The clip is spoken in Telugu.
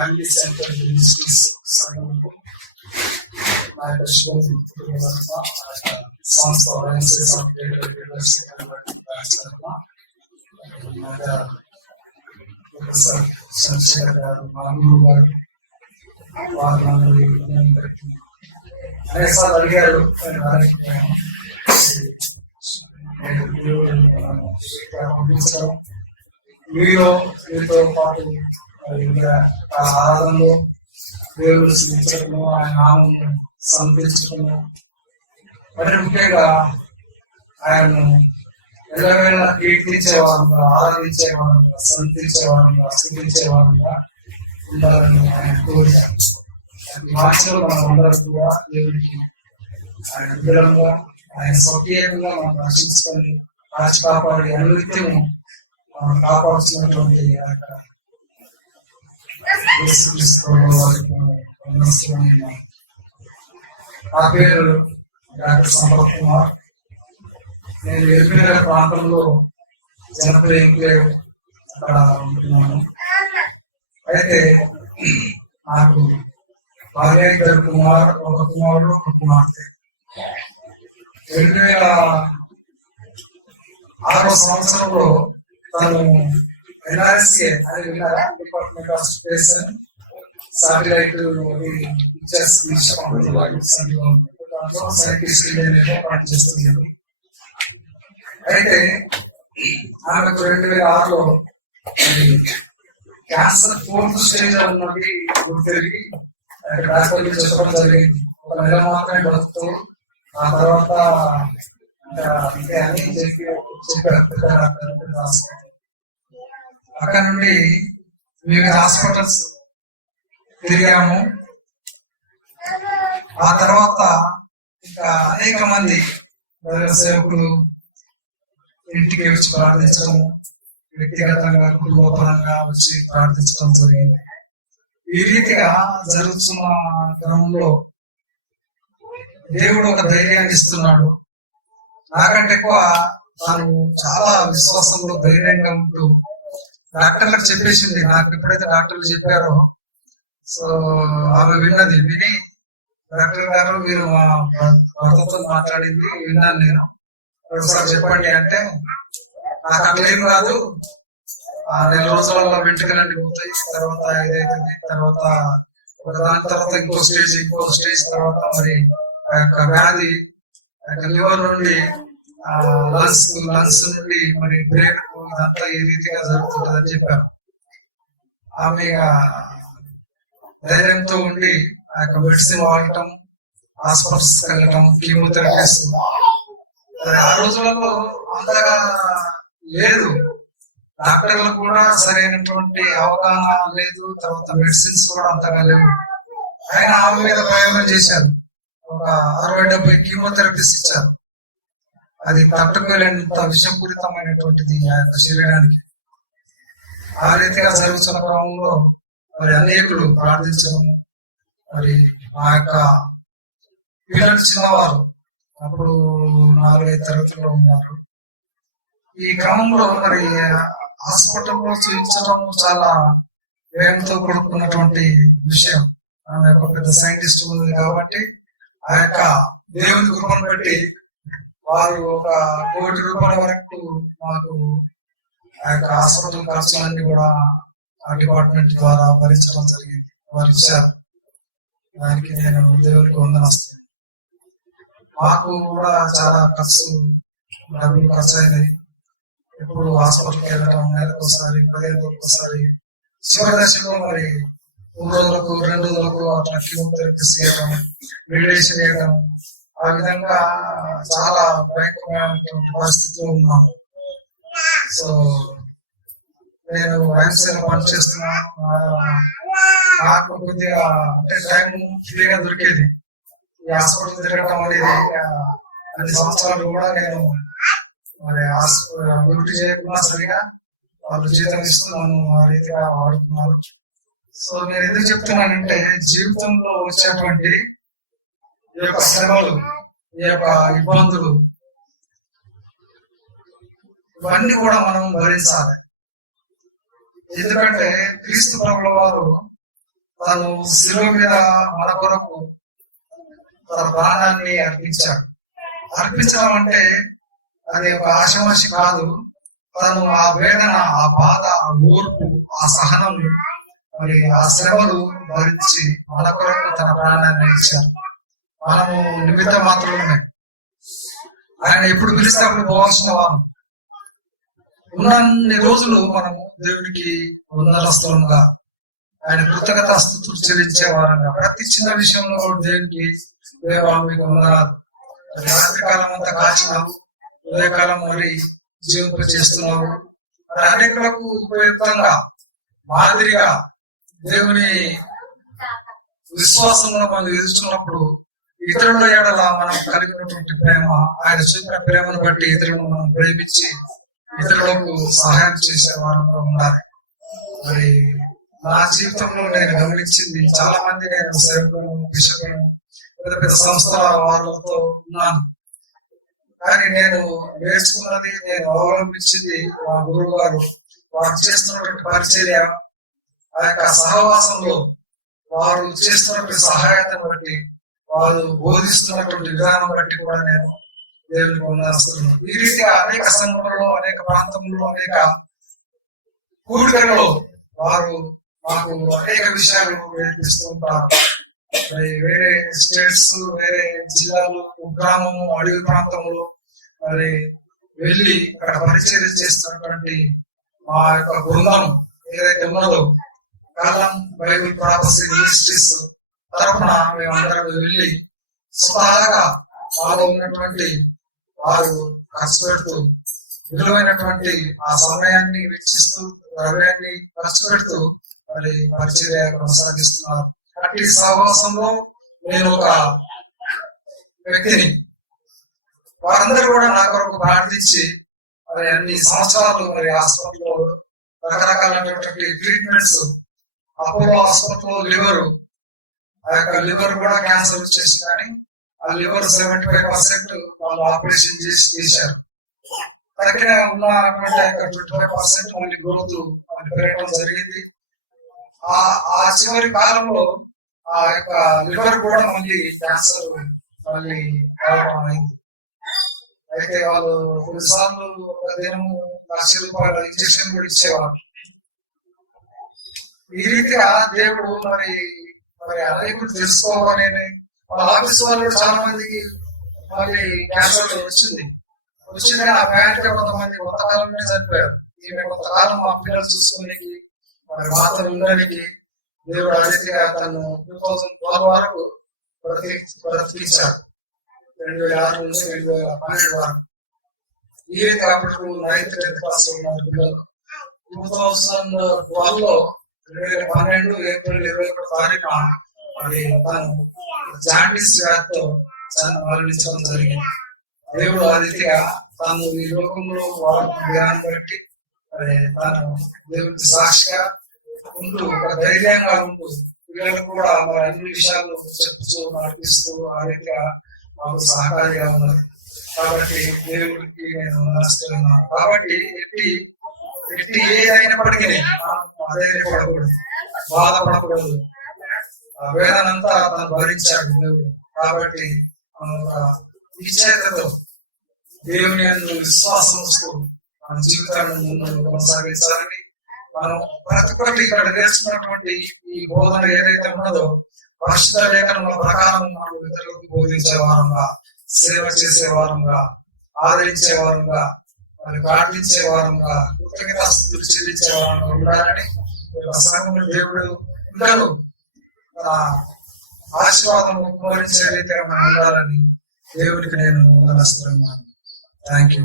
ఫ్యామిలీ సెంటర్ మినిస్ట్రీస్ సంఘంకు నా యొక్క సంస్థ వైఎస్ఎస్ ప్రొఫెసర్ చంద్రశేఖర్ గారు, మా గురువు గారు, వారు అనేకసార్లు అడిగారు. పంపించడం మీతో పాటు ఆరాధనలో దేవుడు స్మరించడము, ఆయన నామం సంతరించడము, మరి ముఖ్యంగా ఆయనను ఎల్లవేళ కీర్తించేవారుగా, ఆరాధించేవారుగా, సంతరించేవారుగా, స్థుతించేవారుగా ఉండాలని ఆయన కోరిక. మార్చిలో మనం అందరూ కూడా దేవుడికి ఆయన విగ్రహంగా, ఆయన స్వకీయంగా మనం రక్షించుకొని కాచి కాపాడి అనునిత్యము మనం కాపాడుతున్నటువంటి నా పేరు డాక్టర్ సంపత్ కుమార్. నేను ఎరుపేర ప్రాంతంలో జనప్రియ ఎంక్లేవ్ అక్కడ ఉంటున్నాను. అయితే నాకు భార్య, ఇద్దరు ఒక కుమారుడు, ఒక కుమార్తె. 2006 సంవత్సరంలో తను NRSA అని విన్నారా, department of space and satellite scientist పనిచేస్తున్నాడు. అయితే ఆమెకు 2006లో క్యాన్సర్ 4th స్టేజ్ అన్నది గుర్తిరిగి డాక్టర్లు చెప్పడం జరిగింది. ఒక నెల మాత్రమే బతుకుతూ, ఆ తర్వాత అంతే అని చెప్పారు. అక్కడ నుండి వివిధ హాస్పిటల్స్ తిరిగాము. ఆ తర్వాత ఇంకా అనేక మంది సేవకులు ఇంటికి వచ్చి ప్రార్థించడము, వ్యక్తిగతంగా కుటుంబపరంగా వచ్చి ప్రార్థించడం జరిగింది. ఈ రీతిగా జరుగుతున్న క్రమంలో దేవుడు ఒక ధైర్యాన్ని ఇస్తున్నాడు. నాకంటే ఎక్కువ తాను చాలా విశ్వాసంలో ధైర్యంగా ఉంటూ డాక్టర్లకు చెప్పేసింది. నాకు ఎప్పుడైతే డాక్టర్లు చెప్పారో, సో ఆమె విని డాక్టర్ గారు మీరు మా భర్తతో మాట్లాడింది విన్నాను, నేను ఒకసారి చెప్పండి అంటే, నాకు అట్లేం కాదు, 4 రోజులలో వెంట్రుకలన్నీ పోతాయి, తర్వాత ఏదైతుంది, తర్వాత దాని తర్వాత ఇంకో స్టేజ్ తర్వాత మరి ఆ యొక్క వ్యాధి లివర్ నుండి లంగ్స్ నుండి మరి బ్రేక్, ఇదంతా ఈ రీతిగా జరుగుతుంటది అని చెప్పారు. ఆమె ధైర్యంతో ఉండి ఆ యొక్క మెడిసిన్ వాడటం, హాస్పిటల్స్ వెళ్ళటం, కీమోథెరపీస్. ఆ రోజులలో అంతగా లేదు, డాక్టర్లకు కూడా సరైనటువంటి అవగాహన లేదు, తర్వాత మెడిసిన్స్ కూడా అంతగా లేవు. ఆయన ఆమె మీద ప్రయోగం చేశారు. ఒక 60-70 కీమోథెరపీస్ ఇచ్చారు. అది తట్టుకోలేనంత విషపూరితమైనటువంటిది ఆ యొక్క శరీరానికి. ఆ రీతిగా జరుగుతున్న క్రమంలో మరి అనేకులు ప్రార్థించడం, మరి మా యొక్క పిల్లలు చిన్నవారు, అప్పుడు 4-5 తరగతిలో ఉన్నారు. ఈ క్రమంలో మరి హాస్పిటల్లో చూపించడం చాలా వ్యయంతో కూడుకున్నటువంటి విషయం. ఆమె ఒక పెద్ద సైంటిస్ట్ ఉంది కాబట్టి ఆ యొక్క దేవుని కృపను బట్టి వారు ఒక ₹1 కోటి వరకు మాకు ఆ యొక్క హాస్పిటల్ ఖర్చులన్నీ కూడా ఆ డిపార్ట్మెంట్ ద్వారా భరించడం జరిగింది. వారు ఇచ్చారు. దానికి నేను దేవునికి వందనస్తాను. మాకు కూడా చాలా డబ్బులు ఖర్చు అయినాయి. ఎప్పుడు హాస్పిటల్కి వెళ్ళడం, నెలకు ఒకసారి, 15 రోజులకు ఒకసారి, చివరి దశలో మరి 3 రోజులకు 2 రోజులకు అట్లా కీమోథెరపీస్ చేయడం, మెడిటేషన్ చేయడం, ఆ విధంగా చాలా భయంకరమైనటువంటి పరిస్థితిలో ఉన్నాము. సో నేను వైఎంసీలో పనిచేస్తున్నాను. నాకు కొద్దిగా అంటే టైం ఫ్రీగా దొరికేది. ఈ హాస్పిటల్ తిరగడం అనేది అన్ని సంవత్సరాలు కూడా నేను మరి డ్యూటీ చేయకుండా సరిగా వాళ్ళు జీతం ఇస్తున్నాను, ఆ రీతిగా వాడుతున్నారు. సో నేను ఎందుకు చెప్తున్నానంటే, జీవితంలో వచ్చేటువంటి ఈ యొక్క శ్రమలు, ఈ యొక్క ఇబ్బందులు, ఇవన్నీ కూడా మనం భరించాలి. ఎందుకంటే క్రీస్తు ప్రభుల వారు తను శిలువ మీద మన కొరకు తన ప్రాణాన్ని అర్పించాడు. అర్పించడం అంటే అది ఒక ఆశమాషి కాదు. తను ఆ వేదన, ఆ బాధ, ఆ ఓర్పు, ఆ సహనం, మరి ఆ శ్రమలు భరించి మన కొరకు తన ప్రాణాన్ని ఇచ్చారు. మనము నిమిత్త మాత్రమే. ఆయన ఎప్పుడు పిలిస్తే అప్పుడు పోవాల్సిన వారు. ఉన్నన్ని రోజులు మనము దేవునికి వందనస్తులుగా, ఆయన కృతజ్ఞత స్తుతులు చెల్లించే వారంగా, ప్రతి చిన్న విషయంలో కూడా దేవునికి దేవా మీకు వందనాలు. రాత్రికాలం అంతా కాచినావు, ఉదయకాలం మరి జీవింప చేస్తున్నావు. మరి అనేకులకు ఉపయుక్తంగా, మాదిరిగా దేవుని విశ్వాసంలో మనం ఎదుర్కొన్నప్పుడు ఇతరుల ఏడల మనం కలిగినటువంటి ప్రేమ, ఆయన చూపిన ప్రేమను బట్టి ఇతరులను మనం ప్రేమించి ఇతరులకు సహాయం చేసే వారంగా ఉండాలి. మరి నా జీవితంలో నేను గమనించింది, చాలా మంది నేను సేవకులను, బిషపులను, పెద్ద పెద్ద సంస్థల వాళ్ళతో ఉన్నాను. కానీ నేను నేర్చుకున్నది, నేను అవలంబించింది మా గురువు గారు వారు చేస్తున్నటువంటి పరిచర్య, ఆ యొక్క సహవాసంలో వారు చేస్తున్నటువంటి సహాయతను బట్టి, వారు బోధిస్తున్నటువంటి విధానం బట్టి కూడా నేను దేవునికి వందనాస్తున్నాను. ఈ రీతిగా అనేక సంఘంలో, అనేక ప్రాంతంలో, అనేక కూడికల్లో వారు మాకు అనేక విషయాలు నేర్పిస్తూ ఉంటారు. మరి వేరే స్టేట్స్, వేరే జిల్లాలు, గ్రామము, అడవి ప్రాంతంలో మరి వెళ్ళి అక్కడ పరిచయం చేస్తున్నటువంటి మా యొక్క బృందం ఏదైతే ఉన్నదో, కాలం బైబిల్ ప్రాపర్సీ యూనివర్సిటీస్ తరఫున మేమందరం వెళ్ళి స్వతహాగా మాలో ఉన్నటువంటి వారు ఖర్చు పెడుతూ, విలువైనటువంటి ఆ సమయాన్ని వెచ్చిస్తూ, ద్రవ్యాన్ని ఖర్చు పెడుతూ మరి పరిచర్య కొనసాగిస్తున్నారు. అట్టి సహవాసంలో నేను ఒక వ్యక్తిని. వారందరూ కూడా నా కొరకు ప్రార్థించి మరి అన్ని సంవత్సరాలు మరి హాస్పిటల్లో రకరకాలైనటువంటి ట్రీట్మెంట్స్, అపోలో హాస్పిటల్లో లివర్, ఆ యొక్క లివర్ కూడా క్యాన్సర్ వచ్చేసి, కానీ ఆ లివర్ 75% వాళ్ళు ఆపరేషన్ చేశారు. తగ్గిన ఉన్నటువంటి 25% మళ్ళీ గ్రోత్ పెరగడం జరిగింది. ఆ చివరి కాలంలో ఆ యొక్క లివర్ కూడా మళ్ళీ క్యాన్సర్ మళ్ళీ రావడం అయింది. అయితే వాళ్ళు కొన్నిసార్లు ఒక దినము ₹1,00,000 ఇంజక్షన్ కూడా ఇచ్చేవారు. ఈ రీతిగా దేవుడు మరి అనేకులు తెలుసుకోవాలని, వాళ్ళ ఆఫీస్ వాళ్ళు చాలా మందికి మళ్ళీ క్యాన్సర్ వచ్చింది. ఆ ఫ్యామిలీ కొంతమంది కొంతకాలంలో చనిపోయారు. ఈమె కొంతకాలం మా పిల్లలు చూసుకోనికి, మరి మాత్రం ఉండడానికి దేవుడు ఆ రీతిగా తను 2012 వరకు బ్రతికించారు. 2006 నుంచి 2012 వరకు. ఈ రీతి అప్పటికు 9th 10th క్లాస్ ఉన్నారు పిల్లలు. 2012 లో 2012 ఏప్రిల్ 21 మరి తను జాండీస్ వ్యాధితో మరణించడం జరిగింది. దేవుడు ఆ రీతిగా తాను ఈ లోకంలో వాళ్ళ జ్ఞానం బట్టి తాను దేవుడికి సాక్షిగా ఉంటూ, ఒక ధైర్యంగా ఉంటూ, పిల్లలు కూడా మరి అన్ని విషయాలు చెప్తూ నడిపిస్తూ ఆ రీతిగా మాకు సహకారిగా ఉన్నారు. కాబట్టి దేవుడికి నేను నడుస్తున్నాను. కాబట్టి ఎట్టి ఏదైనప్పటికీ అధైర్యపడకూడదు, బాధపడకూడదు. వేదనంతా తను భరించాడు దేవుడు. కాబట్టి మనం ఒక నిశ్చయతతో దేవుని యందు విశ్వాసం వస్తూ మన జీవితాన్ని ముందు కొనసాగించాలని, మనం ప్రతి ఒక్కటి ఇక్కడ నేర్చుకున్నటువంటి ఈ బోధన ఏదైతే ఉన్నదో పరిశుద్ధ లేఖనముల ప్రకారం మనం ఇతరులకు బోధించే వారంగా, సేవ చేసే వారంగా, ఆదరించే వారంగా, మరి ప్రార్థించే వారంగా, కృతజ్ఞతాస్తుతులు చెల్లించే వారంగా ఉండాలని సంఘంలో దేవుడు ఉంటారు. ఆశీర్వాదం కుమరించే రీతిగా మనం ఉండాలని దేవుడికి నేను వందనస్తున్నాను. Thank you.